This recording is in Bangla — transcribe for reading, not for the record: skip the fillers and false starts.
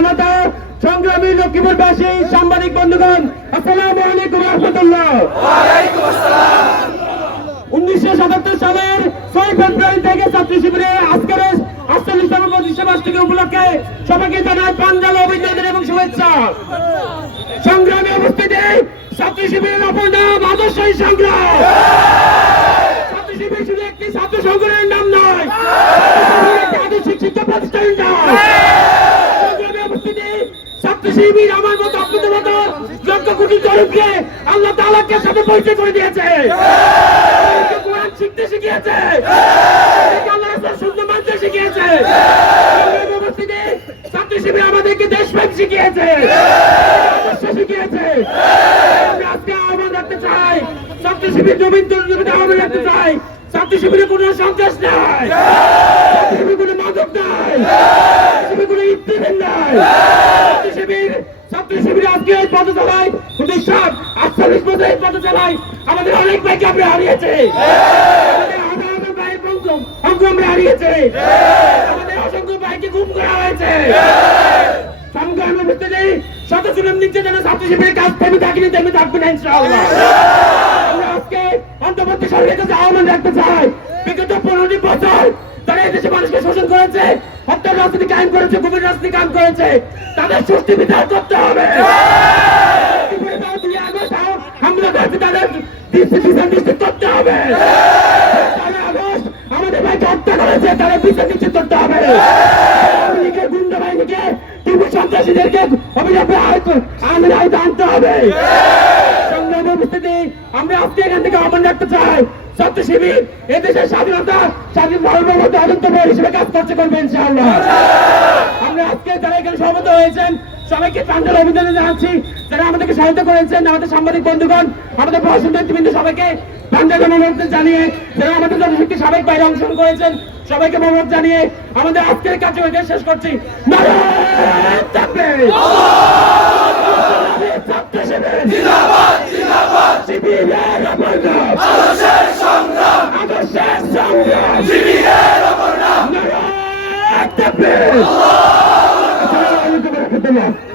জনতা, সংগ্রামী লক্ষ্মীপুরবাসী, সাংবাদিক বন্ধুগণ, আসসালামু আলাইকুম ওয়া রাহমাতুল্লাহ। 1977 সালের 6 ফেব্রুয়ারি থেকে ছাত্র শিবিরে আজকের 48তম প্রতিষ্ঠাবার্ষিকী উপলক্ষে সবাইকে জানাই প্রাঞ্জল অভিনন্দন এবং শুভেচ্ছা। সংগ্রামী উপস্থিতি, ছাত্র শিবিরের অপর নাম আদর্শই সংগ্রাম। ছাত্র শিবির শুধু একটি ছাত্র সংগঠনের নাম নয়, আদর্শিক শিক্ষা প্রতিষ্ঠানের নাম। সংগ্রামী উপস্থিতি, ছাত্র শিবির আমার মতো আপনাদের মতো লক্ষ কোটি তরুণকে আল্লাহ তাআলাকে সাথে পরিচয় করে দিয়েছে, কোরআন শিখতে শিখিয়েছে, আল্লাহ রাসূল সুন্নাহ মানতে শিখিয়েছে। সংগ্রামী উপস্থিতি, ছাত্র শিবির আমাদেরকে দেশপ্রেম শিখিয়েছে, আদর্শ শিখিয়েছে। আমরা আজকে আহ্বান রাখতে চাই, ছাত্র শিবির নবীন তরুণদের আহ্বান রাখতে চাই, ছাত্র শিবিরে কোনো সন্ত্রাস নাই, ছাত্র শিবির কোনো মাদক নাই, ছাত্র শিবির কোনো ইফতিজিং নাই। ছাত্র শিবির আজকে এই পথ চালায় 1948 বছর এই পথ চালায় আমাদের অনেক ভাইকে আমরা হারিয়েছে, আমাদের হাজার ভাইয়ের অঙ্ক আমরা হারিয়েছে, আমাদের অসংখ্য ভাইকে গুম করা হয়েছে। সংগ্রাম উপস্থিতি, শত জুলুম নির্যাতনে ছাত্র শিবিরের কাজ থেমে থাকিনি, থেমে থাকবে না ইনশাআল্লাহ। আমরা আজকে অন্তর্বর্তী সরকারের কাছে আহ্বান রাখতে চাই, বিগত 15 বছর তারা এই দেশে মানুষকে শোষণ করেছে, হত্যার রাজনীতি কায়েম করেছে, গভীর রাজনীতি কায়েম করেছে, তাদের সুষ্ঠু বিচার করতে হবে। হামলা করেছে, তাদের বিচার নিশ্চিত করতে হবে। আমাদের ভাইকে হত্যা করেছে, তাদের বিচার নিশ্চিত করতে হবে। গুন্ডা বাহিনীকে, টিভি সন্ত্রাসীদেরকে অবিলম্বে আইনের আওতায় আনতে হবে। সংগ্রামী উপস্থিতি, আমরা আজকে এখান থেকে আহ্বান রাখতে চাই, ছাত্র শিবির এদেশের স্বাধীনতা স্বাধীন সার্বভৌমত্ব অদন্ত হিসেবে কাজ করতে করবে ইনশাআল্লাহ। আমরা আজকে যারা এখানে সমবেত হয়েছেন সবাইকে প্রাঞ্জল অভিনন্দন জানাচ্ছি, যারা আমাদেরকে সহায়তা করেছেন, আমাদের সাংবাদিক বন্ধুগণ, আমাদের প্রশাসন নেতৃবৃন্দ সবাইকে প্রাঞ্জল অভিনন্দন জানিয়ে, যারা আমাদের জনশক্তি সাবেক বাইরে অংশগ্রহণ করেছেন সবাইকে মোহাম্মদ জানিয়ে আমাদের আজকের কার্যক্রম শেষ করছি। নারায়ে তাকবীর, ছাত্র শিবির জিন্দাবাদ, জিন্দাবাদ, শিবিরের অপর নাম আদর্শের সংগ্রাম, আদর্শের সংগ্রাম, শিবিরের অপর নাম নারায়ে তাকবীর। আল্লাহু আকবার।